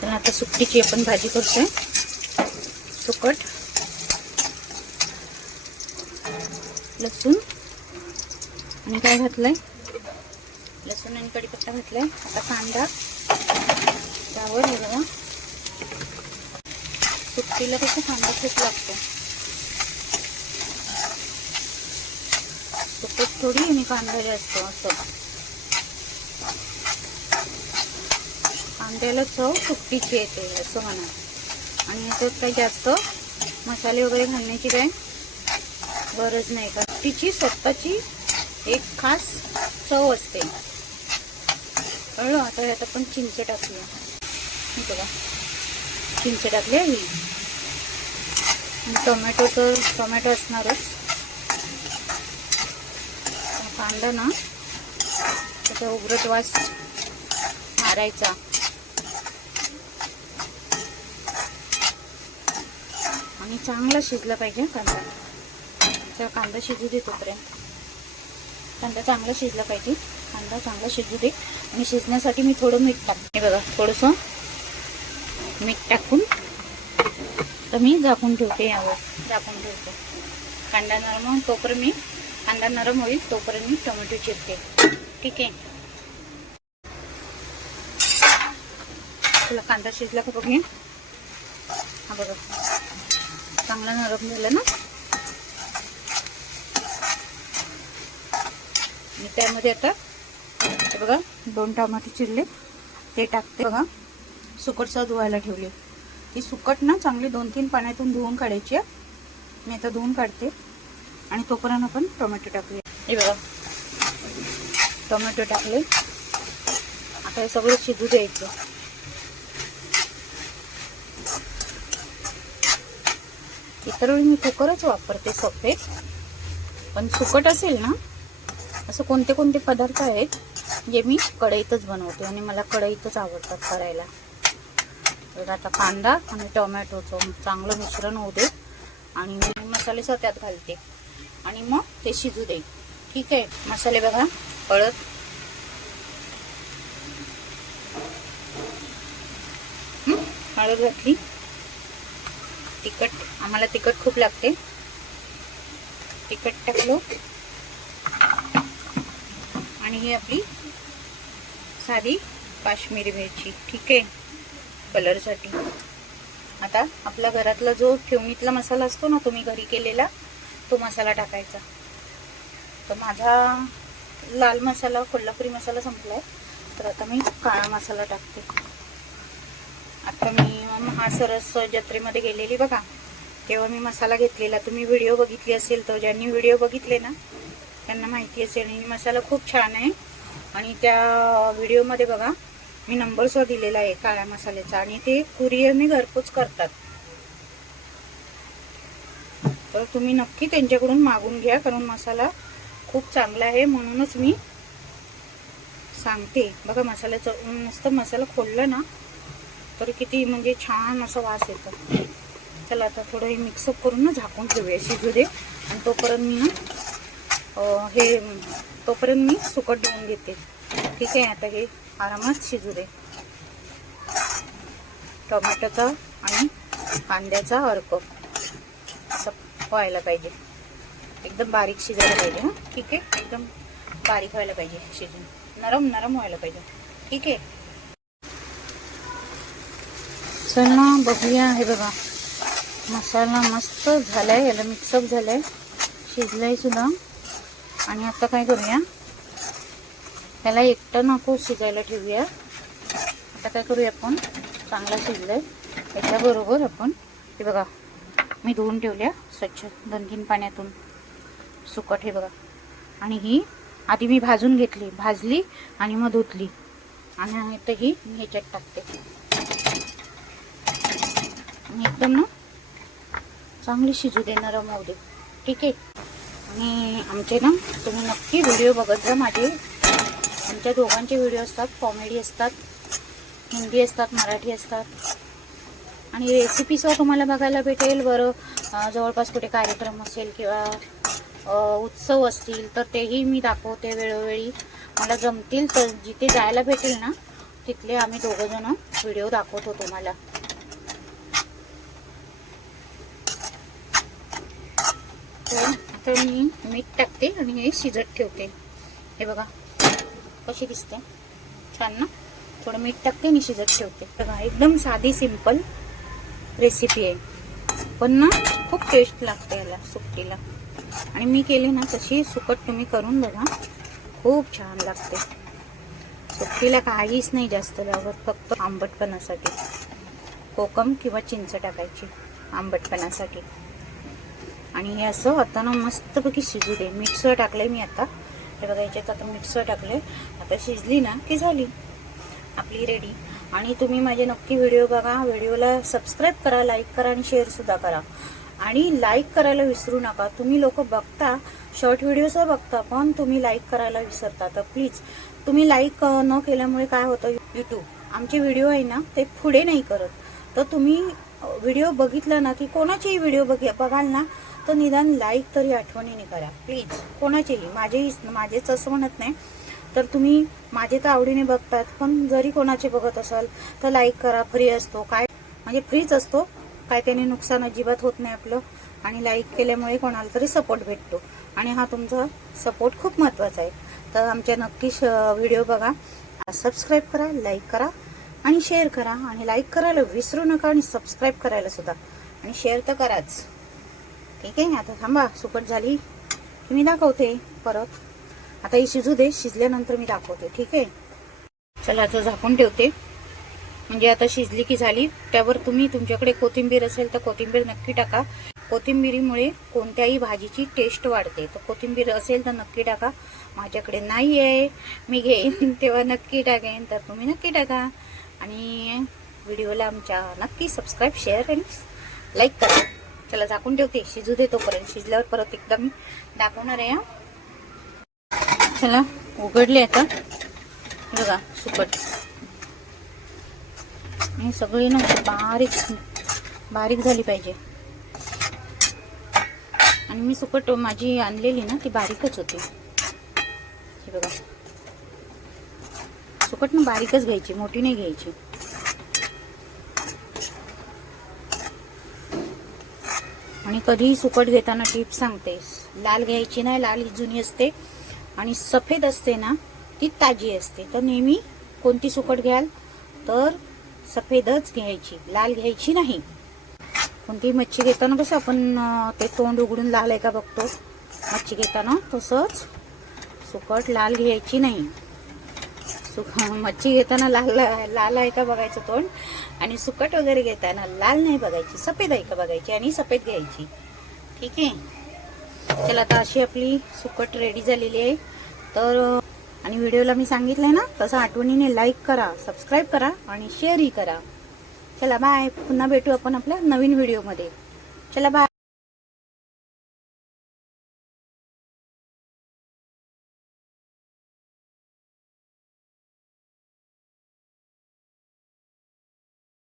चला आता सुकटीची आपण भाजी करतोय. सुकट. लसूण. आणि काय घातलंय? लसूण आणि कढीपत्ता घातलाय. आता कांदा त्यावर हे बघा. सुकटीला कसं कांदा खूप लागतो. सुकट थोडी आणि कांदा जास्त असं कांद्याला चव सुट्टीची येते असं म्हणा आणि याच्यात काही जास्त मसाले वगैरे घालण्याची काय गरज नाही का तिची स्वतःची एक खास चव असते. कळलं? आता यात आपण चिंच टाकूया. बघा. चिंच टाकली ही टोमॅटो तर टोमॅटो असणारच. कांदा ना त्याचा उग्रट वास मारायचा. आणि चांगला शिजला पाहिजे कांदा. तर कांदा शिजू दे तोपर्यंत. कांदा चांगला शिजला पाहिजे. कांदा चांगला शिजू दे. आणि शिजण्यासाठी मी थोडं मीठ टाकते बघा थोडंसं मीठ टाकून तर मी झाकून ठेवते यावर. झाकून ठेवते. कांदा नरम होऊन तोपर्यंत मी कांदा नरम होईल तोपर्यंत मी टोमॅटो चिरते. ठीक आहे? तुला कांदा शिजला का बघ हा बघा. चांगला नरम झाला ना? आणि त्यामध्ये आता हे बघा दोन टमाटे चिरले. ते टाकते. बघा सुकटसह धुवायला ठेवले. ती सुकट ना चांगली दोन तीन पाण्यातून धुवून काढायची मी आता धुवून काढते. आणि तोपर्यंत आपण टोमॅटो टाकूया. हे बघा टोमॅटो टाकले. आता हे सगळं शिजू द्यायचं. इतर वेळी मी कुकरच वापरते सोपे. पण सुकट असेल ना असं कोणते कोणते पदार्थ आहेत जे मी कढईतच बनवते आणि मला कढईतच आवडतात करायला. तर आता कांदा आणि टोमॅटोचं चांगलं मिश्रण होऊ दे आणि मसाले सह त्यात घालते. आणि मग ते शिजू दे. ठीक आहे? मसाले बघा हळद. हळद घातली. तिखट आम्हाला तिखट खूप लागते. तिखट टाकलो. आणि ही आपली साधी काश्मीरी मिरची. ठीक आहे कलरसाठी आता आपल्या घरातला जो ठेवणीतला मसाला असतो ना तुम्ही घरी केलेला तो मसाला टाकायचा. तर माझा लाल मसाला कोल्हापुरी मसाला संपला आहे तर आता मी काळा मसाला टाकते. आता मी महासरस जत्रेमध्ये गेलेली बघा. तेव्हा मी मसाला घेतलेला. तुम्ही व्हिडिओ बघितली असेल तर ज्यांनी व्हिडिओ बघितले ना त्यांना माहिती असेल. आणि मसाला खूप छान आहे. आणि त्या व्हिडिओमध्ये बघा मी नंबर सुद्धा दिलेला आहे काळ्या मसाल्याचा. आणि ते कुरिअरने घरपोच करतात. तर तुम्ही नक्की त्यांच्याकडून मागून घ्या कारण मसाला खूप चांगला आहे. म्हणूनच मी सांगते. बघा मसाल्याचं नुसतं मसाला खोललं ना तर किती म्हणजे छान असा वास येतो. चला आता थोडं हे मिक्सअप करून ना झाकून ठेवूया शिजू दे. आणि तोपर्यंत मी ना हे तोपर्यंत मी सुकट देऊन घेते. ठीक आहे आता हे आरामात शिजू दे. टोमॅटोचा आणि कांद्याचा अर्क. असं व्हायला पाहिजे. एकदम बारीक शिजायला पाहिजे हां. ठीक आहे एकदम बारीक व्हायला पाहिजे शिजून. नरम नरम व्हायला पाहिजे. ठीक आहे. चल ना बघूया. हे बघा मसाला मस्त झालाय याला मिक्सअप झालाय. आहे सुद्धा. आणि आता काय करूया? त्याला एकटं नको शिजायला ठेवूया. आता काय करूया आपण? चांगला शिजलाय. त्याच्याबरोबर आपण हे बघा मी धुवून ठेवल्या स्वच्छ दोन तीन पाण्यातून. सुकट हे बघा. आणि ही आधी मी भाजून घेतली भाजली आणि मग धुतली. आणि तर ही ह्याच्यात टाकते. एकदम ना चांगली शिजू दे नरम होऊ दे ठीक आहे? आणि आमचे ना तुम्ही नक्की व्हिडिओ बघत जा माझे. आमच्या दोघांचे व्हिडिओ असतात कॉमेडी असतात हिंदी असतात मराठी असतात. आणि रेसिपीसह तुम्हाला बघायला भेटेल. बरं जवळपास कुठे कार्यक्रम असेल किंवा उत्सव असतील तर तेही मी दाखवते वेळोवेळी. मला जमतील तर जिथे जायला भेटेल ना तिथले आम्ही दोघंजणं व्हिडिओ दाखवतो तुम्हाला. तर आता मी मीठ टाकते आणि हे शिजत ठेवते. हे बघा कशी दिसते. छान ना? थोडं मीठ टाकते आणि शिजत ठेवते. बघा एकदम साधी सिंपल रेसिपी आहे. पण ना खूप टेस्ट लागते याला सुकटीला. आणि मी केली ना तशी सुकट तुम्ही करून बघा. खूप छान लागते. सुकटीला काहीच नाही जास्त लागत फक्त आंबटपणासाठी. कोकम किंवा चिंच टाकायची आंबटपणासाठी. आणि हे असं आता ना मस्तपैकी शिजू दे. मिक्सर टाकलंय मी आता. हे बघा याच्यात आता मिक्सर टाकलंय. आता शिजली ना की झाली. आपली रेडी आणि तुम्ही माझे नक्की व्हिडिओ बघा. व्हिडिओला सबस्क्राईब करा लाईक करा आणि शेअरसुद्धा करा. आणि लाईक करायला विसरू नका. तुम्ही लोक बघता शॉर्ट व्हिडिओसह बघता पण तुम्ही लाईक करायला विसरता. तर प्लीज तुम्ही लाईक न केल्यामुळे काय होतं? युट्यूब आमचे व्हिडिओ आहे ना ते पुढे नाही करत. तर तुम्ही व्हिडिओ बघितला ना की कोणाचेही व्हिडिओ बघ बघाल ना तर निदान लाईक तरी आठवणीने करा. प्लीज कोणाचेही माझेही माझेच असं म्हणत नाही. तर तुम्ही माझे तर आवडीने बघतात पण जरी कोणाचे बघत असाल तर लाईक करा फ्री असतो. काय म्हणजे फ्रीच असतो. काय त्याने नुकसान अजिबात होत नाही आपलं. आणि लाईक केल्यामुळे कोणाला तरी सपोर्ट भेटतो. आणि हा तुमचा सपोर्ट खूप महत्त्वाचा आहे. तर आमच्या नक्की व्हिडिओ बघा. सबस्क्राईब करा लाईक करा. आणि शेअर करा. आणि लाईक करायला विसरू नका आणि सबस्क्राईब करायला सुद्धा. आणि शेअर तर कराच. ठीक आहे? आता थांबा सुकट झाली. की मी दाखवते परत. आता ही शिजू दे शिजल्यानंतर मी दाखवते ठीक आहे? चला आता झाकून ठेवते. म्हणजे आता शिजली की झाली. त्यावर तुम्ही तुमच्याकडे कोथिंबीर असेल तर कोथिंबीर नक्की टाका. कोथिंबीरीमुळे कोणत्याही भाजीची टेस्ट वाढते. तर कोथिंबीर असेल तर नक्की टाका. माझ्याकडे नाही आहे मी घेईन तेव्हा नक्की टाकेन. तर तुम्ही नक्की टाका. आणि व्हिडिओला आमच्या नक्की सबस्क्राईब शेअर आणि लाईक करा. चला झाकून ठेवते. शिजू दे तोपर्यंत. शिजल्यावर परत एकदा मी दाखवणार आहे चला उघडले आता. हे बघा सुकट. हे सगळी ना बारीक बारीक झाली पाहिजे. आणि मी सुकट माझी आणलेली ना ती बारीकच होती. हे बघा. सुकट ना बारीकच घ्यायची मोठी नाही घ्यायची. आणि कधीही सुकट घेताना टिप्स सांगते लाल घ्यायची नाही लाल ही जुनी असते आणि सफेद असते ना ती ताजी असते. तर नेहमी कोणती सुकट घ्याल? तर सफेदच घ्यायची लाल घ्यायची नाही. कोणती मच्छी घेताना कसं आपण ते तोंड उघडून लाल आहे का बघतो? मच्छी घेताना तसंच सुकट लाल घ्यायची नाही. सुक मच्छी घेताना लाल लाल आहे का बघायचं तोंड? आणि सुकट वगैरे घेताना लाल नाही बघायची सफेद आहे का बघायची आणि सफेद घ्यायची. ठीक आहे? चला आता अशी आपली सुकट रेडी झालेली आहे. तर आणि व्हिडिओला मी सांगितलंय ना तसं आठवणीने लाईक करा सबस्क्राईब करा आणि शेअरही करा. चला बाय पुन्हा भेटू आपण आपल्या नवीन व्हिडिओमध्ये चला बाय